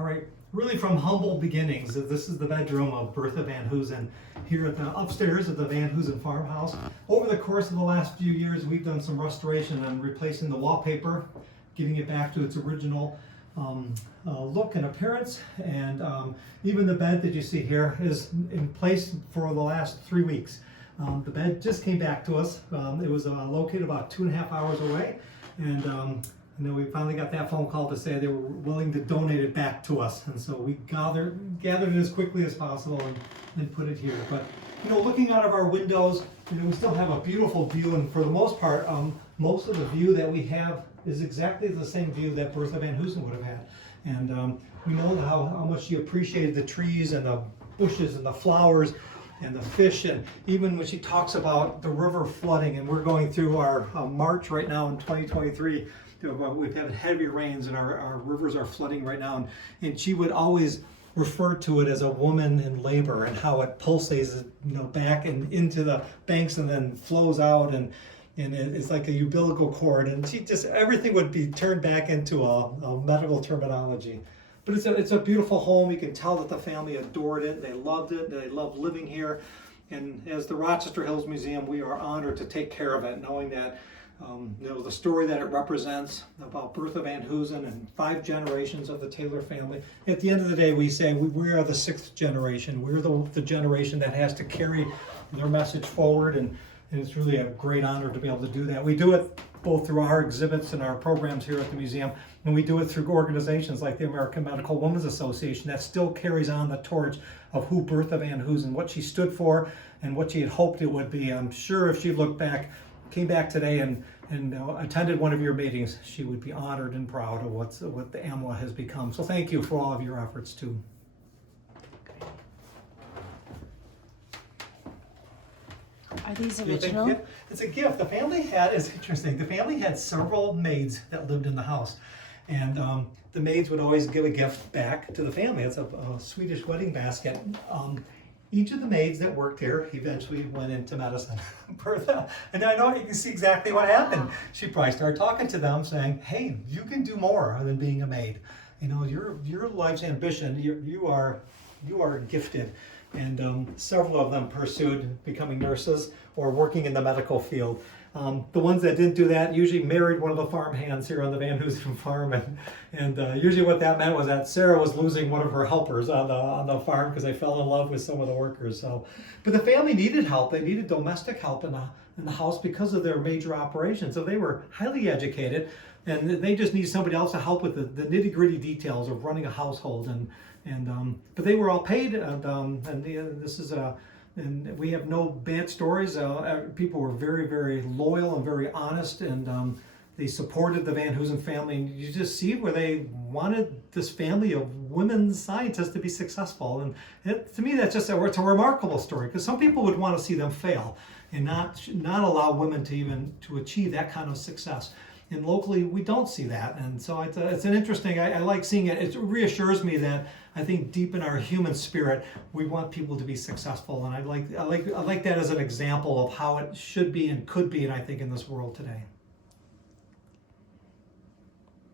All right, really from humble beginnings. This is the bedroom of Bertha Van Hoosen here at the upstairs of the Van Hoosen farmhouse. Over the course of the last few years, we've done some restoration and replacing the wallpaper, getting it back to its original look and appearance. And even the bed that you see here is in place for the last 3 weeks. The bed just came back to us. It was located about 2.5 hours away, and then we finally got that phone call to say they were willing to donate it back to us. And so we gathered it as quickly as possible and put it here. But looking out of our windows, we still have a beautiful view, and for the most part, most of the view that we have is exactly the same view that Bertha Van Hoosen would have had. And we know how much she appreciated the trees and the bushes and the flowers and the fish, and even when she talks about the river flooding, and we're going through our March right now in 2023, we've had heavy rains and our rivers are flooding right now, and she would always refer to it as a woman in labor and how it pulsates back and into the banks and then flows out, and it's like a umbilical cord, and she just, everything would be turned back into a medical terminology. But it's a beautiful home. You can tell that the family adored it. They loved it. They loved living here. And as the Rochester Hills Museum, we are honored to take care of it, knowing that the story that it represents about Bertha Van Hoosen and 5 generations of the Taylor family. At the end of the day, we say we are the 6th generation. We're the generation that has to carry their message forward, and it's really a great honor to be able to do that. We do it both through our exhibits and our programs here at the museum, and we do it through organizations like the American Medical Women's Association that still carries on the torch of who Bertha Van Hoosen, what she stood for, and what she had hoped it would be. I'm sure if she looked back, came back today and attended one of your meetings, she would be honored and proud of what the AMWA has become. So thank you for all of your efforts too. Are these original? It's a gift. The family had, it's interesting, the family had several maids that lived in the house. And the maids would always give a gift back to the family. It's a Swedish wedding basket. Each of the maids that worked here eventually went into medicine. Bertha, and I know you can see exactly what happened. She probably started talking to them saying, hey, you can do more than being a maid. Your life's ambition, you are gifted. And several of them pursued becoming nurses or working in the medical field. The ones that didn't do that usually married one of the farm hands here on the Van Hoosen farm, and usually what that meant was that Sarah was losing one of her helpers on the farm because they fell in love with some of the workers. So, but the family needed help. They needed domestic help in the house because of their major operations. So they were highly educated, and they just needed somebody else to help with the nitty-gritty details of running a household. But they were all paid, and we have no bad stories. People were very, very loyal and very honest, and they supported the Van Hoosen family. And you just see where they wanted this family of women scientists to be successful. And to me, it's a remarkable story, because some people would want to see them fail and not allow women to achieve that kind of success. And locally, we don't see that, and so it's an interesting. I like seeing it. It reassures me that I think deep in our human spirit, we want people to be successful, and I like that as an example of how it should be and could be, and I think in this world today.